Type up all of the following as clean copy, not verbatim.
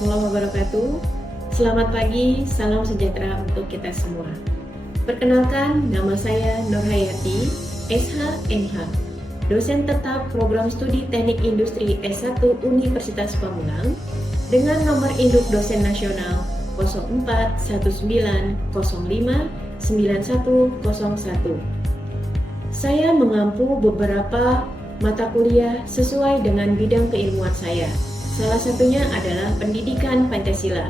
warahmatullahi wabarakatuh. Selamat pagi, salam sejahtera untuk kita semua. Perkenalkan, nama saya Nur Hayati, SH.MH, dosen tetap program studi Teknik Industri S1 Universitas Pamulang dengan nomor induk dosen nasional 0419059101. Saya mengampu beberapa mata kuliah sesuai dengan bidang keilmuan saya. Salah satunya adalah pendidikan Pancasila.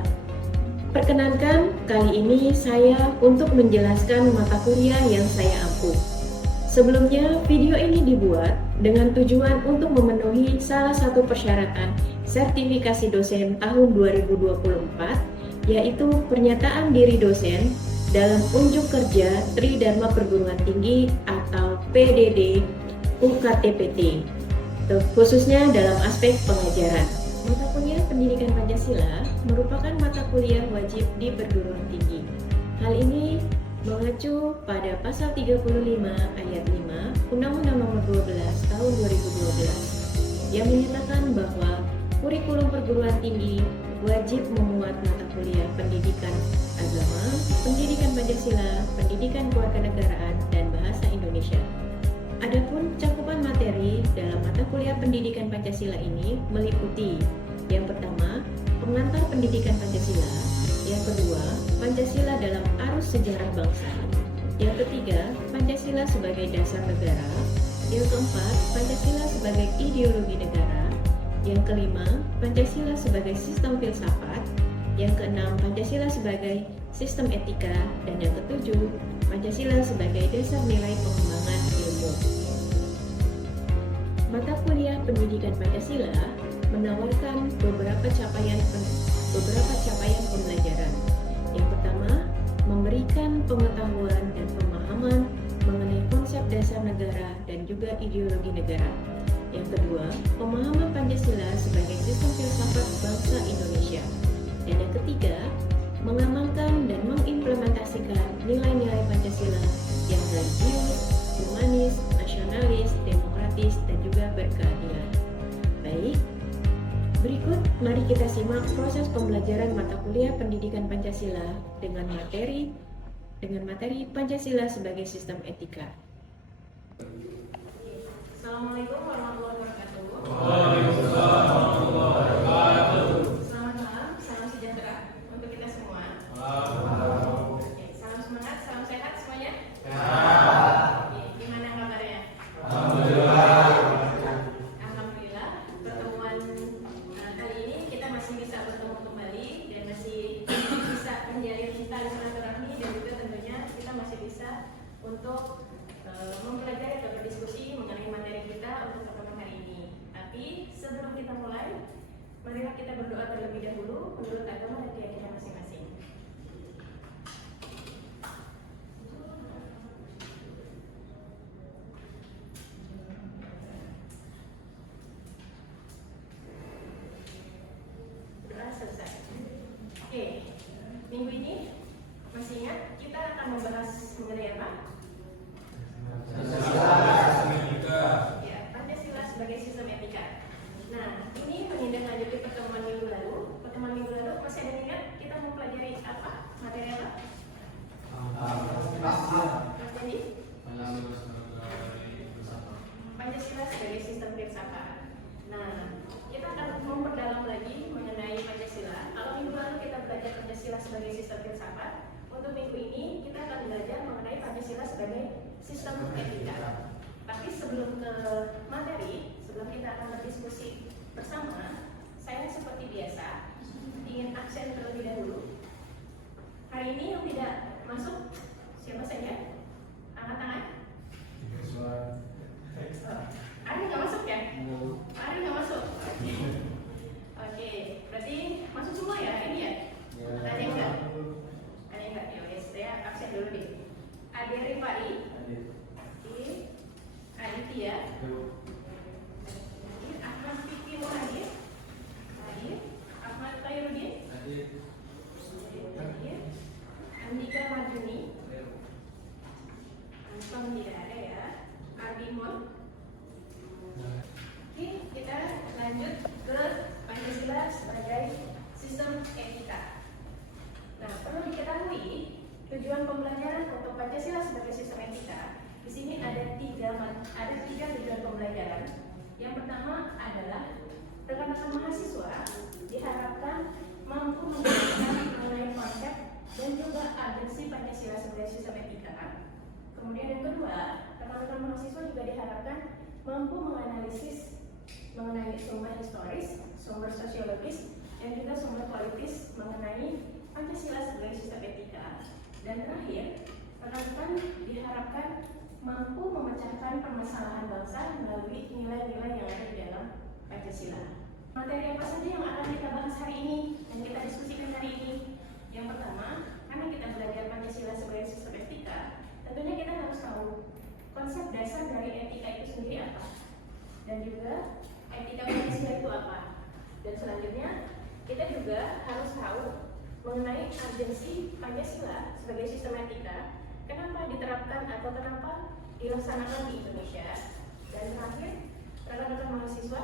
Perkenankan, kali ini saya untuk menjelaskan mata kuliah yang saya ampu. Sebelumnya, video ini dibuat dengan tujuan untuk memenuhi salah satu persyaratan sertifikasi dosen tahun 2024, yaitu pernyataan diri dosen dalam unjuk kerja Tridharma Perguruan Tinggi atau PDD UKTPT, khususnya dalam aspek pengajaran. Mata kuliah Pendidikan Pancasila merupakan mata kuliah wajib di perguruan tinggi. Hal ini mengacu pada pasal 35 ayat 5 Undang-Undang Nomor 12 Tahun 2012 yang menyatakan bahwa kurikulum perguruan tinggi wajib memuat mata kuliah pendidikan agama, pendidikan Pancasila, pendidikan kewarganegaraan, dan bahasa Indonesia. Adapun cakupan materi dalam mata kuliah pendidikan Pancasila ini meliputi yang pertama, pengantar pendidikan Pancasila, yang kedua, Pancasila dalam arus sejarah bangsa, yang ketiga, Pancasila sebagai dasar negara, yang keempat, Pancasila sebagai ideologi negara, yang kelima, Pancasila sebagai sistem filsafat, yang keenam, Pancasila sebagai sistem etika, dan yang ketujuh, Pancasila sebagai dasar nilai pengembangan ilmu. Mata kuliah pendidikan Pancasila menawarkan beberapa capaian pembelajaran. Yang pertama, memberikan pengetahuan dan pemahaman mengenai konsep dasar negara dan juga ideologi negara. Yang kedua, pemahaman Pancasila sebagai sistem filsafat bangsa Indonesia. Dan yang ketiga, mengamalkan dan mengimplementasikan nilai-nilai Pancasila yang religius, humanis, nasionalis, demokratis, dan juga berkeadilan. Baik, berikut mari kita simak proses pembelajaran mata kuliah pendidikan Pancasila dengan materi Pancasila sebagai sistem etika. Assalamualaikum warahmatullahi wabarakatuh. Waalaikumsalam warahmatullahi wabarakatuh. Selamat malam, salam sejahtera untuk kita semua. Oke, salam semangat, salam sehat semuanya. Oke, gimana kabarnya? Alhamdulillah. Alhamdulillah, pertemuan kali ini kita masih bisa bertemu kembali dan masih bisa menjalin tali silaturahmi, dan juga tentunya kita masih bisa untuk mempelajari atau berdiskusi mengenai materi kita untuk pertemuan hari ini. Tapi sebelum kita mulai, marilah kita berdoa terlebih dahulu menurut agama dan keyakinan masing-masing. Doa selesai. Oke, minggu ini masih ingat kita akan membahas mengenai apa? Ya, Pancasila sebagai sistem etika. Nah, ini menindaklanjuti pertemuan minggu lalu. Pertemuan minggu lalu masih ada yang ingat kita mau pelajari apa? Materi apa? Mas Jadi? Pancasila sebagai sistem filsafat. Nah, kita akan memperdalam lagi mengenai Pancasila. Kalau minggu lalu kita belajar Pancasila sebagai sistem filsafat, untuk minggu ini kita akan belajar mengenai Pancasila sebagai sistem etika. Tapi sebelum ke materi, sebelum kita akan berdiskusi bersama, saya seperti biasa ingin absen terlebih dahulu. Hari ini yang tidak masuk siapa saja? Angkat tangan. Ari nggak masuk ya? Ari nggak masuk. Oke, berarti masuk semua ya ini ya? Ada yang enggak? Ada yang enggak? Ya wes, saya absen dulu deh. Ade Rifai, Aditya, Ahmad Fikri Muhadir, Ahmad Khairuddin, Andika Marjuni, Anton tidak ada ya, Arbimon. Oke, kita lanjut ke Pancasila sebagai sistem tujuan pembelajaran untuk Pancasila sebagai sistem etika, di sini ada tiga tujuan pembelajaran. Yang pertama adalah rekan-rekan mahasiswa diharapkan mampu menjelaskan mengenai konsep dan juga agensi Pancasila sebagai sistem etika. Kemudian yang kedua, rekan-rekan mahasiswa juga diharapkan mampu menganalisis mengenai sumber historis, sumber sosiologis, dan juga sumber politis mengenai Pancasila sebagai sistem etika. Dan terakhir, rekan-rekan diharapkan mampu memecahkan permasalahan bangsa melalui nilai-nilai yang ada di dalam Pancasila. Materi apa saja yang akan kita bahas hari ini dan kita diskusikan hari ini? Yang pertama, karena kita belajar Pancasila sebagai sistem etika, tentunya kita harus tahu konsep dasar dari etika itu sendiri apa, dan juga etika Pancasila itu apa. Dan selanjutnya, kita juga harus tahu mengenai agensi Pancasila sebagai sistem etika, kenapa diterapkan atau kenapa dilaksanakan di Indonesia. Dan terakhir, rekan-rekan mahasiswa,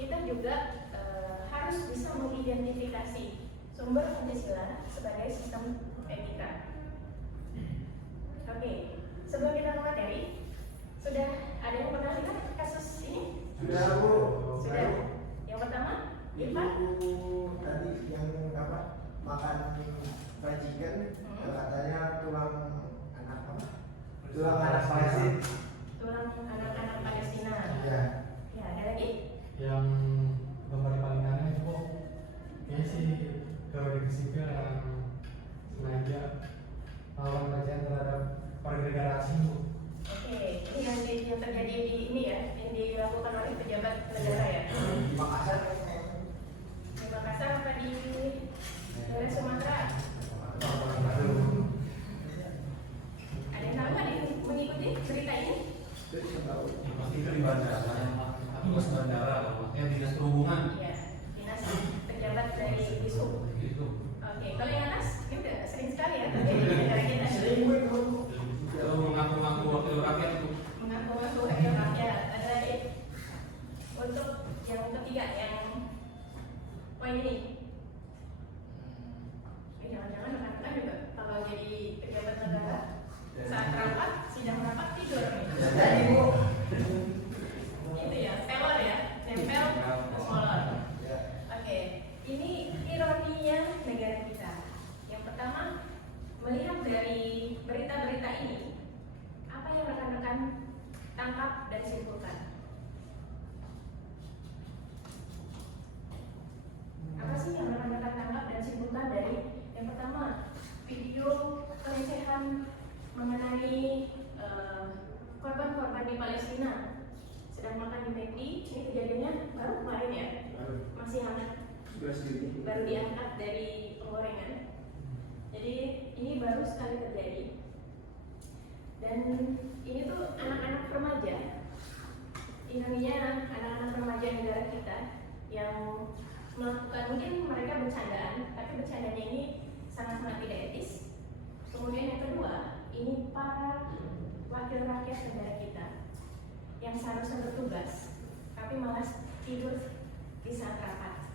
kita juga harus bisa mengidentifikasi sumber Pancasila sebagai sistem etika. Oke, sebelum kita ke materi, sudah ada yang pernah lihat kasus ini? Sudah, Bu. Sudah. Yang pertama, Irfan. Ibu tadi yang apa? Makan fried chicken, katanya tulang anak apa? Tulang anak Palestina. Tulang anak-anak Palestina. Iya. Ya, ada lagi? Yang gambar paling aneh itu kayaknya sih teori sipil yang sengaja melawan pelecehan terhadap warga negara asing, Bu. Oke, ini yang terjadi di ini ya, yang dilakukan oleh pejabat negara ya. Di Makassar. Di Makassar apa di daerah Sumatera? Ada yang tahu nggak yang mengikuti cerita ini? Yang pasti itu di bandara. Dinas bandara, maksudnya dinas perhubungan. Iya, dinas pejabat dari Disub. Gitu. Oke, kalau yang atas, ini udah sering sekali ya terjadi di negara kita. Kalau mengaku-ngaku wakil rakyat itu. Mengaku-ngaku wakil rakyat. Ada lagi? Untuk yang ketiga, yang poin ini. Jangan-jangan rekan-rekan juga kalau jadi pejabat negara saat rapat, sidang rapat tidur nih. Jadi, Bu. Itu ya, pelor ya, nempel terus molor. Oke, ini ironinya negara kita. Yang pertama, melihat dari berita-berita ini, apa yang rekan-rekan tangkap dan simpulkan? Apa sih yang rekan-rekan tangkap dan simpulkan dari yang pertama, video pelecehan mengenai korban-korban di Palestina sedang makan di McD. Ini kejadiannya baru kemarin ya, masih hangat, baru diangkat dari penggorengan. Jadi ini baru sekali terjadi. Dan ini tuh anak-anak remaja, ironinya anak-anak remaja negara kita yang melakukan, mungkin mereka bercandaan, tapi bercandanya ini sangat-sangat tidak etis. Kemudian yang kedua, ini para wakil rakyat negara kita yang seharusnya bertugas, tapi malah tidur di saat rapat.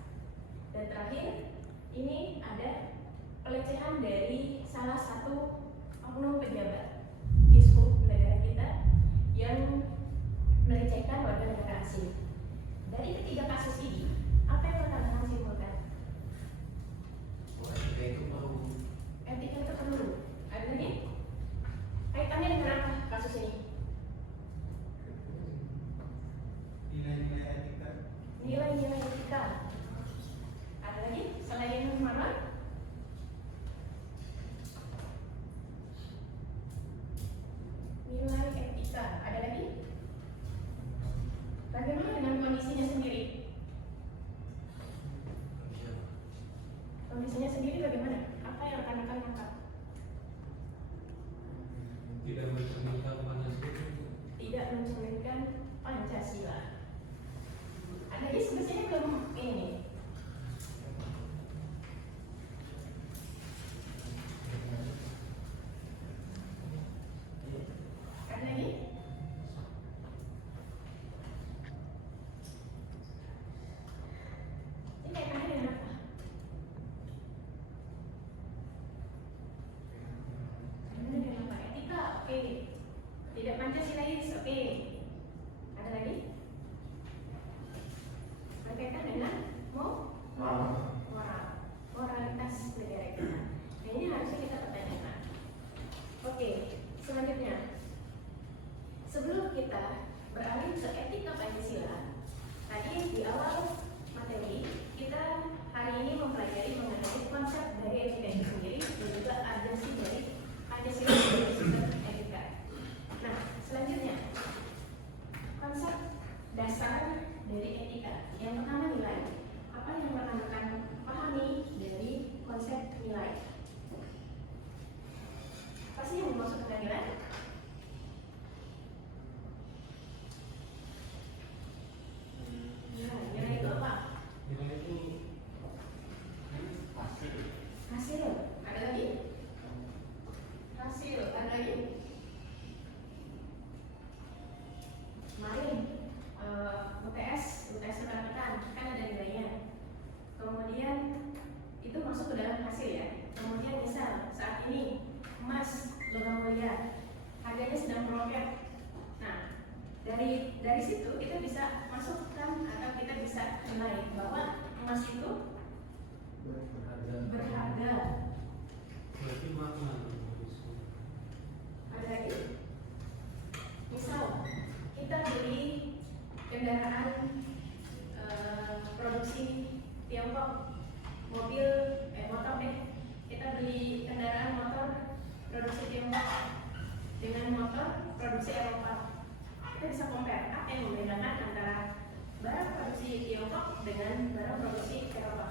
Dan terakhir, ini ada pelecehan dari salah satu oknum pejabat Disub negara kita yang melecehkan warga negara asing. Dari ketiga kasus ini, apa yang rekan-rekan simpulkan? Etika itu perlu. Etika itu perlu. Ada lagi? Kaitannya dengan apa kasus ini? Nilai-nilai etika. Nilai-nilai etika. Ada lagi selain Marwan? Nilai etika. Ada lagi? Bagaimana dengan kondisinya sendiri? Kondisinya sendiri bagaimana? Apa yang rekan-rekan tangkap? Tidak mencerminkan Pancasila. Tidak mencerminkan Pancasila. Ada lagi sebetulnya belum ini. Ada lagi? Ini kaitannya dengan apa? oke. Tidak Pancasilais, oke. Ada lagi? Berkaitan dengan moralitas negara kita. Nah, ini harusnya kita pertanyakan. Oke, selanjutnya. Sebelum kita beralih ke etika Pancasila, tadi di awal materi kita hari ini mempelajari mengenai konsep dari etika itu sendiri dan juga agensi dari Pancasila sebagai sistem etika. Nah, selanjutnya konsep dasar dari etika. Yang pertama nilai. Apa yang rekan-rekan pahami dari konsep nilai? Apa sih yang dimaksud dengan nilai? Nilai itu apa? Nilai itu Hasil. Ada lagi? Hasil. Ada lagi? Kemarin UTS rekan-rekan kan ada nilainya. Kemudian itu masuk ke dalam hasil ya. Kemudian misal saat ini emas logam mulia harganya sedang meroket. Nah, dari situ kita bisa masukkan atau kita bisa nilai bahwa emas itu berharga. Berarti makna. Ada lagi? Misal kita beli kendaraan produksi Tiongkok, motor deh. Kita beli kendaraan motor produksi Tiongkok dengan motor produksi Eropa. Kita bisa compare apa yang membedakan antara barang produksi Tiongkok dengan barang produksi Eropa.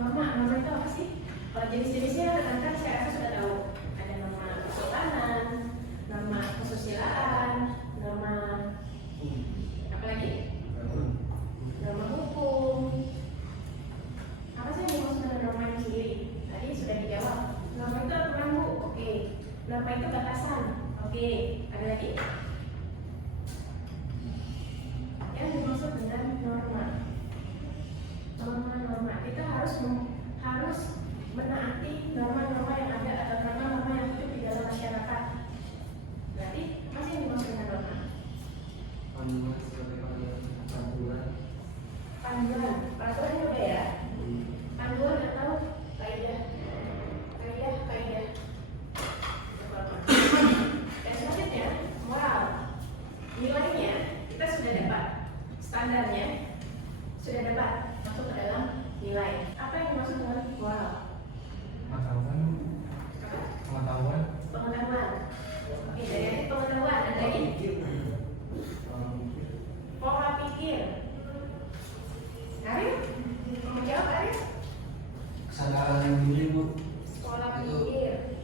Norma itu apa sih? Kalau jenis-jenisnya rekan-rekan saya rasa sudah tahu. Ada norma kesultanan, norma kesusilaan, norma apa lagi? Norma hukum. Apa sih yang dimaksud dengan norma itu sendiri? Tadi sudah dijawab. Norma itu aturan bu, oke. Norma itu batasan, oke. Ada lagi? Yang dimaksud dengan norma. Norma kita harus menaati norma-norma yang ada atau norma-norma yang hidup di dalam masyarakat. Berarti apa sih yang dimaksud dengan norma? Peraturan juga ya. Panduan atau kaidah. Dan selanjutnya moral. Nilainya kita sudah dapat, standarnya sudah dapat masuk ke dalam nilai. Apa yang dimaksud dengan moral? Pengetahuan. Oke, dari pengetahuan ada lagi pola pikir. Arif, mau menjawab Arif? Kesadaran yang diri bu. Pola pikir,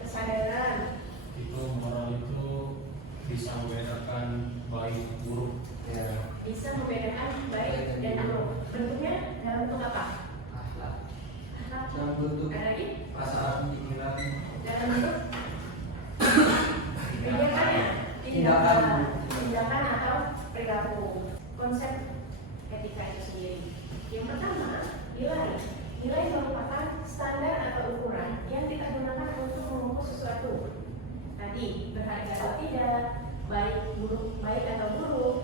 kesadaran. Itu moral itu bisa membedakan baik buruk. Ya. Bisa membedakan baik dan buruk. Bentuknya dalam bentuk apa? Akhlak. Dalam bentuk Ada lagi? perasaan pikiran. Dalam bentuk tindakannya, tindakan atau perilaku. Konsep etika itu sendiri. Yang pertama, nilai. Nilai merupakan standar atau ukuran yang kita gunakan untuk mengukur sesuatu. Tadi berharga atau tidak, baik atau buruk,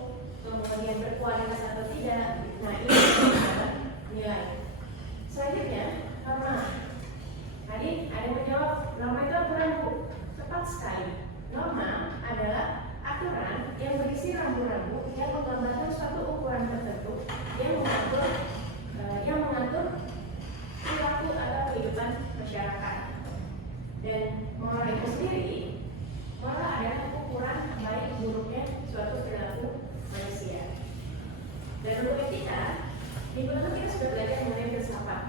kemudian berkualitas atau tidak. Nah, ini adalah nilai. Selanjutnya, norma. Tadi ada yang menjawab, norma itu aturan bu. Tepat sekali. Norma adalah aturan yang berisi rambu-rambu yang menggambarkan suatu ukuran tertentu yang mengatur perilaku atau kehidupan masyarakat. Dan moral itu sendiri, moral adalah ukuran baik buruknya suatu perilaku manusia. Dan untuk etika, di belakang kita sudah belajar mengenai filsafat.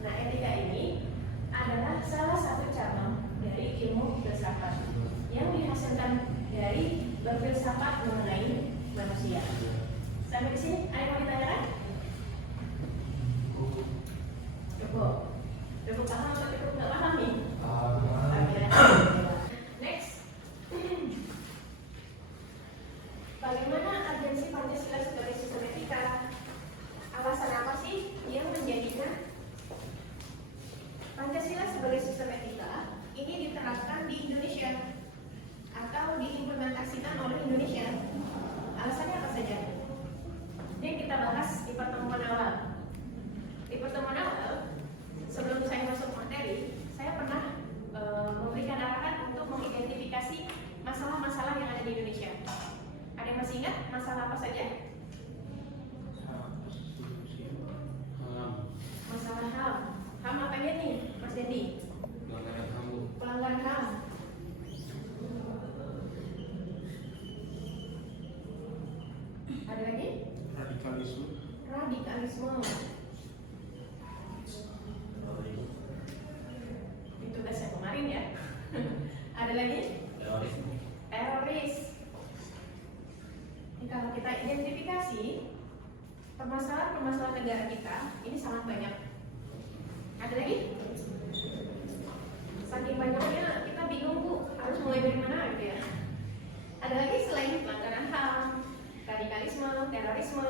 Nah, etika ini adalah salah satu cabang dari ilmu filsafat yang dihasilkan dari berfilsafat mengenai manusia. Sampai di sini, ada yang mau ditanyakan? Cukup paham atau cukup nggak paham nih? Next, bagaimana agensi Pancasila sebagai sistem etika? Alasan apa sih yang menjadikan Pancasila sebagai sistem etika ini diterapkan oleh Indonesia. Alasannya apa saja? Ini kita bahas di pertemuan awal. Di pertemuan awal, sebelum saya masuk materi, saya pernah memberikan arahan untuk mengidentifikasi masalah-masalah yang ada di Indonesia. Ada yang masih ingat masalah apa saja? Masalah HAM. HAM apa nih, Mas Dendi? Pelanggaran HAM, Bu. Pelanggaran HAM. Ada lagi? Radikalisme. Radikalisme. Itu tugas yang kemarin ya. Ada lagi? Teroris. Ini kalau kita identifikasi permasalahan-permasalahan negara kita, ini sangat banyak. Ada lagi? Saking banyaknya kita bingung Bu, harus mulai dari mana gitu ya. Ada lagi selain pelanggaran HAM, radikalisme, terorisme,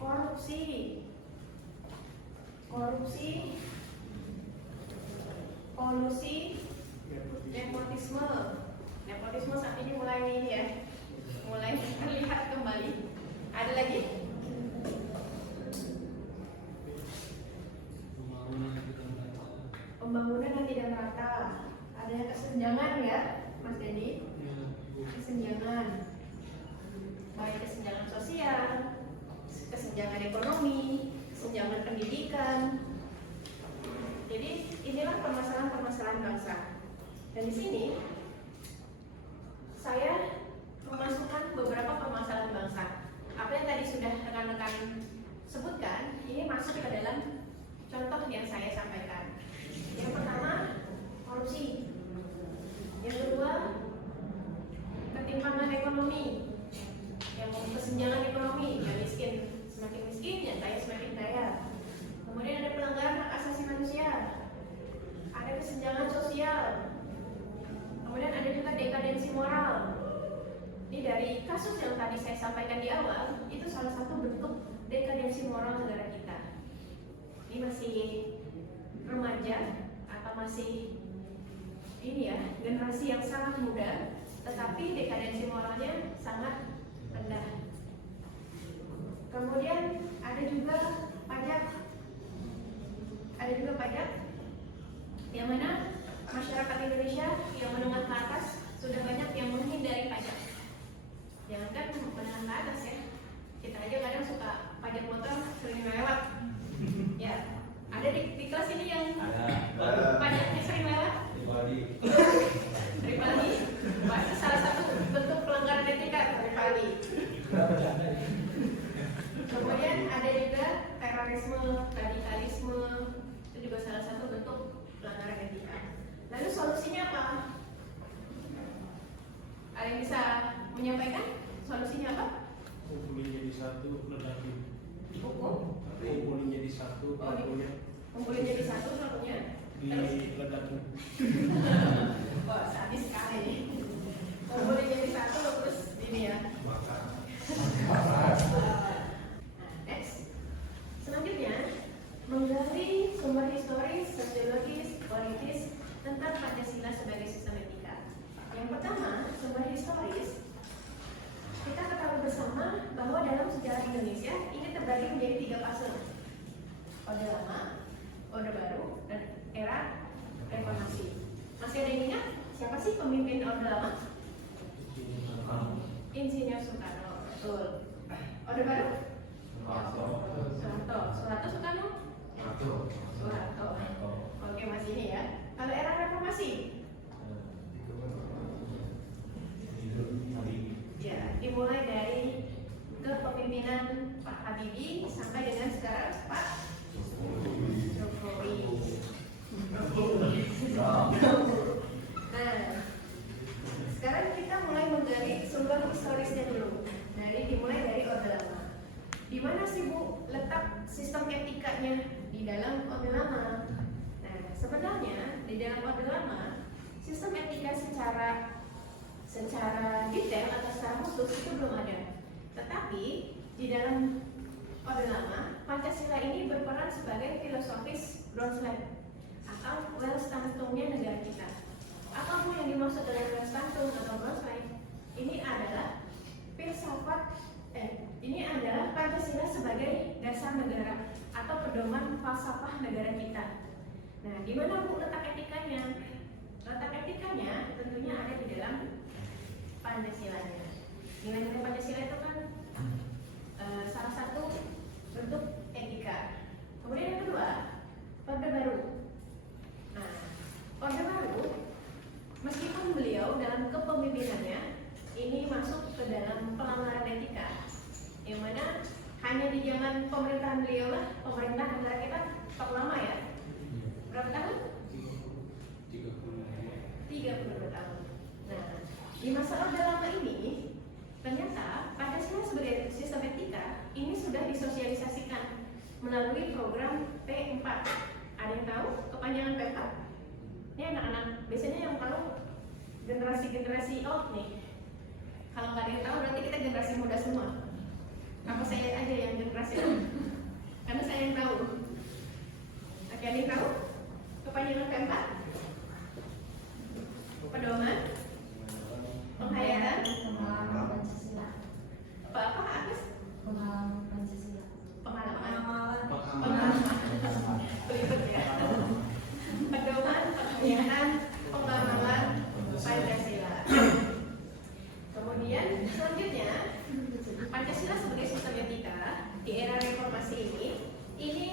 korupsi, kolusi, nepotisme. Nepotisme saat ini mulai terlihat kembali. Ada lagi? Pembangunan yang tidak merata. Ada kesenjangan ya, Mas Dendi? Kesenjangan, baik kesenjangan sosial, kesenjangan ekonomi, kesenjangan pendidikan. Jadi inilah permasalahan-permasalahan bangsa. Dan di sini saya memasukkan beberapa permasalahan bangsa. Apa yang tadi sudah rekan-rekan sebutkan, ini masuk ke dalam contoh yang saya sampaikan. Yang pertama, korupsi. Yang kedua, ketimpangan ekonomi. Yang kesenjangan ekonomi, yang miskin semakin miskin, yang kaya semakin kaya. Kemudian ada pelanggaran hak asasi manusia. Ada kesenjangan sosial. Kemudian ada juga dekadensi moral. Ini dari kasus yang tadi saya sampaikan di awal, itu salah satu bentuk dekadensi moral negara kita. Ini masih remaja atau masih ini ya, generasi yang sangat muda, tetapi dekadensi moralnya sangat rendah. Kemudian ada juga pajak yang mana masyarakat Indonesia yang menengah ke atas sudah banyak yang menghindari pajak. Jangankan menengah ke atas ya, kita aja kadang suka pajak motor sering lewat. Ya, ada di kelas ini yang pajaknya sering lewat. Ripaldi, Pak, itu salah satu bentuk pelanggaran etika Ripaldi. Kemudian ada juga terorisme, radikalisme, itu juga salah satu bentuk pelanggaran etika. Lalu solusinya apa? Ada yang bisa menyampaikan? Solusinya apa? Kumpulin jadi satu, ledakin. Hukum? Kumpulin jadi satu, Kumpulin jadi satu satunya. Terus? ledakin. Wah, sadis sekali. Kumpulin jadi satu terus ini ya. Next. Selanjutnya, menggali sumber historis, sosiologis, politis tentang Pancasila sebagai sistem etika. Yang pertama, sumber historis. Kita ketahui bersama bahwa dalam sejarah Indonesia ini terbagi menjadi 3 fase. Orde Lama, Orde Baru, dan era Reformasi. Masih ada yang ingat siapa sih pemimpin Orde Lama? Insinyur Soekarno, betul. Orde Baru? Soeharto, Soekarno? Soeharto. Oke, masih ini ya. Kalau era Reformasi? Ya, dimulai dari kepemimpinan Pak Habibie sampai dengan sekarang Pak Jokowi. Nah, sekarang kita mulai menggali sumber historisnya dulu. Dimulai dari Orde Lama. Di mana sih Bu letak sistem etikanya di dalam Orde Lama? Nah, sebenarnya di dalam Orde Lama sistem etika secara detail atau secara khusus itu belum ada. Tetapi di dalam Orde Lama, Pancasila ini berperan sebagai filosofis groundslab atau well stantungnya negara kita. Apa Bu yang dimaksud dengan Stantun atau Bronsweig? Ini adalah filsafat, ini adalah Pancasila sebagai dasar negara atau pedoman falsafah negara kita. Nah, di mana Bu letak etikanya? Letak etikanya tentunya ada di dalam Pancasilanya. Nilai-nilai Pancasila itu kan salah satu bentuk etika. Kemudian yang kedua, Orde Baru. Nah, Orde Baru, meskipun beliau dalam kepemimpinannya ini masuk ke dalam pelanggaran etika, yang mana hanya di zaman pemerintahan beliau lah, pemerintah negara kita stop lama ya. Berapa tahun? 32 tahun. Nah, di masa Orde Lama ini ternyata Pancasila sebagai sistem etika ini sudah disosialisasikan melalui program P4. Ada yang tahu kepanjangan P4? Ini anak-anak biasanya yang tahu generasi old nih. Kalau nggak ada yang tahu berarti kita generasi muda semua. Apa saya aja yang generasi old? Karena saya yang tahu. Oke, ada yang tahu kepanjangan P4? Pedoman, penghayatan, apa Agus? Pengalaman Pancasila. Pengalaman. Belibet ya. Pedoman, penghayatan, pengalaman Pancasila. Kemudian selanjutnya Pancasila sebagai sistem etika di era reformasi ini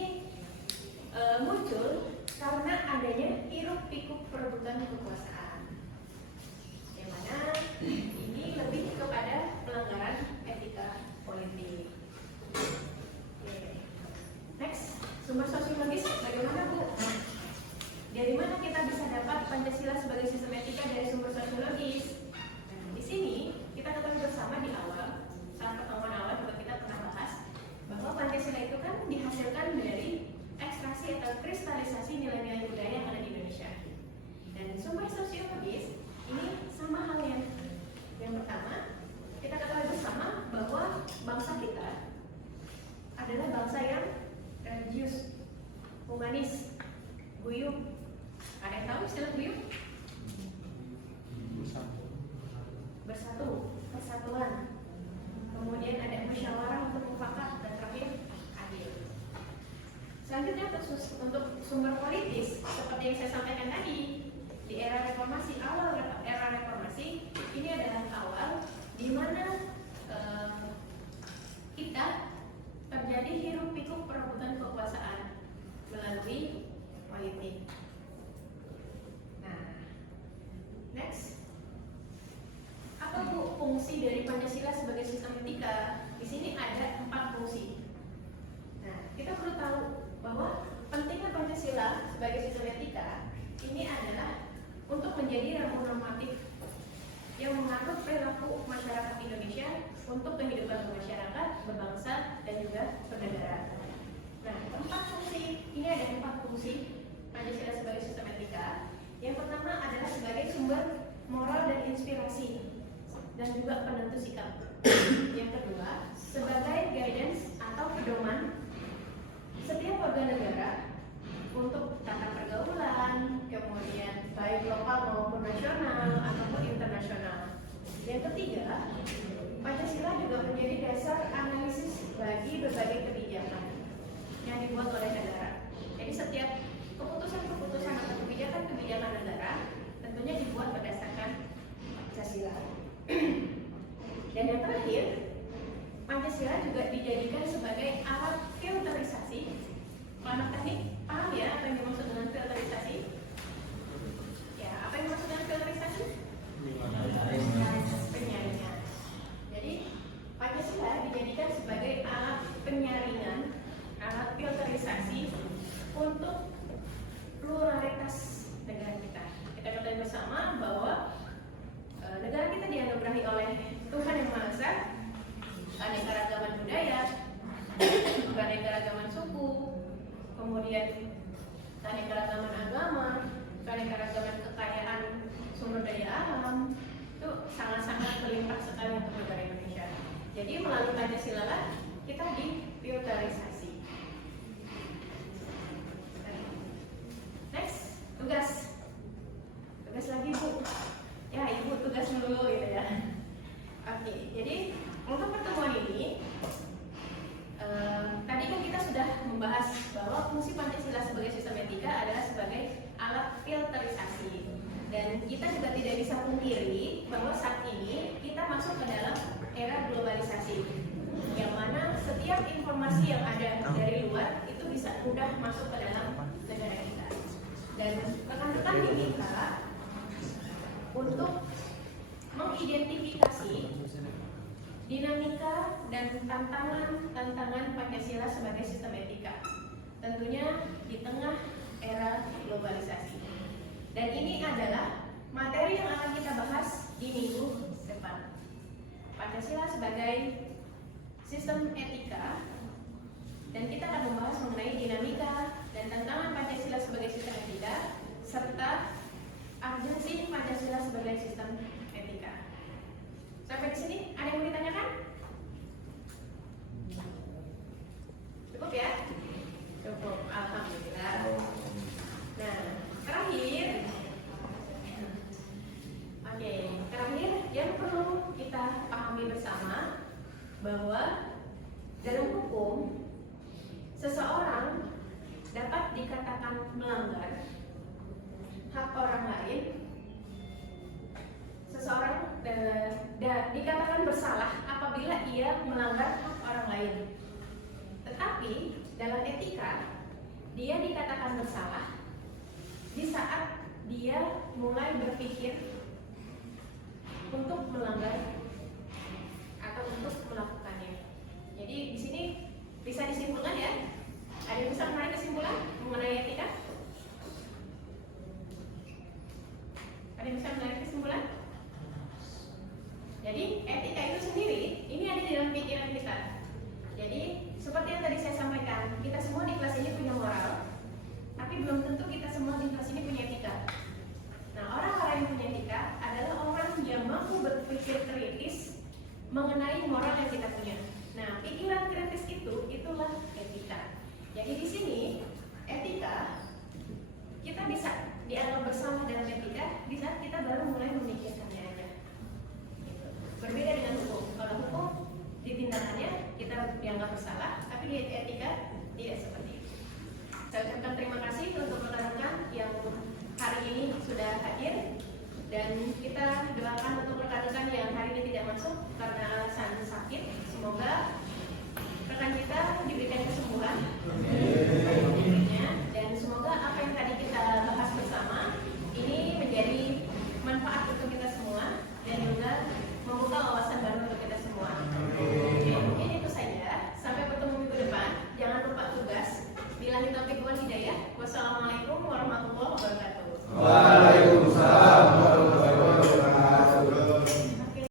muncul karena adanya hiruk pikuk perebutan kekuasaan, yang mana ini lebih kepada pelanggaran etika politik. Oke. Next, sumber sosiologis bagaimana Bu? Dari mana kita bisa dapat Pancasila sebagai sistem etika dari sumber sosiologis? Nah, di sini kita ketahui bersama di awal, saat pertemuan awal juga kita pernah bahas bahwa Pancasila itu kan dihasilkan dari ekstraksi atau kristalisasi nilai-nilai budaya yang ada di Indonesia. Dan sumber sosiologis ini sama halnya. Yang pertama, kita ketahui bersama bahwa bangsa kita adalah bangsa yang religius, humanis, guyup. Ada yang tahu istilah guyup? Bersatu, persatuan. Kemudian ada musyawarah untuk mufakat, dan terakhir adil. Selanjutnya untuk sumber politis, seperti yang saya sampaikan tadi, di era reformasi, awal era reformasi, ini adalah awal di mana kita terjadi hiruk pikuk perebutan kekuasaan melalui politik. Nah, next, apa Bu fungsi dari Pancasila sebagai sistem etika? Di sini ada 4 fungsi. Nah, kita perlu tahu bahwa pentingnya Pancasila sebagai sistem etika ini adalah untuk menjadi rambu normatif yang mengatur perilaku masyarakat Indonesia untuk kehidupan masyarakat, berbangsa, dan juga bernegara. Nah, 4 fungsi ini ada 4 fungsi Pancasila sebagai sistem etika. Yang pertama adalah sebagai sumber moral dan inspirasi dan juga penentu sikap. Yang kedua, sebagai guidance atau pedoman setiap warga negara untuk tata pergaulan, kemudian baik lokal maupun nasional ataupun internasional. Yang ketiga, Pancasila juga menjadi dasar analisis bagi berbagai kebijakan yang dibuat oleh negara. Jadi setiap keputusan-keputusan atau kebijakan-kebijakan negara tentunya dibuat berdasarkan Pancasila. Dan yang terakhir, Pancasila juga dijadikan sebagai alat filterisasi. Anak teknik paham ya apa yang dimaksud dengan filterisasi? Ya, apa yang dimaksud dengan filterisasi? Penyaringan. Jadi Pancasila dijadikan sebagai alat penyaringan, alat filterisasi untuk pluralitas negara kita. Kita ketahui bersama bahwa negara kita dianugerahi oleh Tuhan Yang Maha Esa, keanekaragaman budaya, keanekaragaman suku, kemudian keanekaragaman agama, keanekaragaman kekayaan sumber daya alam, itu sangat-sangat berlimpah sekali untuk negara Indonesia. Jadi melalui Pancasila lah kita difilterisasi. Next, tugas lagi Bu. bisa pungkiri bahwa saat ini kita masuk ke dalam era globalisasi, yang mana setiap informasi yang ada dari luar itu bisa mudah masuk ke dalam negara kita. Dan rekan-rekan diminta untuk mengidentifikasi dinamika dan tantangan Pancasila sebagai sistem etika, tentunya di tengah era globalisasi. Dan ini adalah materi yang akan kita bahas di minggu depan. Pancasila sebagai sistem etika, dan kita akan membahas mengenai dinamika dan tantangan Pancasila sebagai sistem etika, serta urgensi Pancasila sebagai sistem etika. Sampai di sini ada yang mau ditanyakan? Cukup ya? Cukup, alhamdulillah. Nah, terakhir yang perlu kita pahami bersama bahwa dalam hukum seseorang dapat dikatakan melanggar hak orang lain, seseorang dikatakan bersalah apabila ia melanggar hak orang lain. Tetapi dalam etika dia dikatakan bersalah di saat dia mulai berpikir untuk melanggar atau untuk melakukannya. Jadi di sini bisa disimpulkan ya. Ada yang bisa menarik kesimpulan mengenai etika? Ada yang bisa menarik kesimpulan? Jadi etika itu sendiri ini ada di dalam pikiran kita. Jadi seperti yang tadi saya sampaikan, kita semua di kelas ini punya moral, tapi belum tentu kita semua di kelas ini punya etika. Nah, orang-orang yang punya etika adalah orang yang mampu berpikir kritis mengenai moral yang kita punya. Nah, pikiran kritis itulah etika. Jadi di sini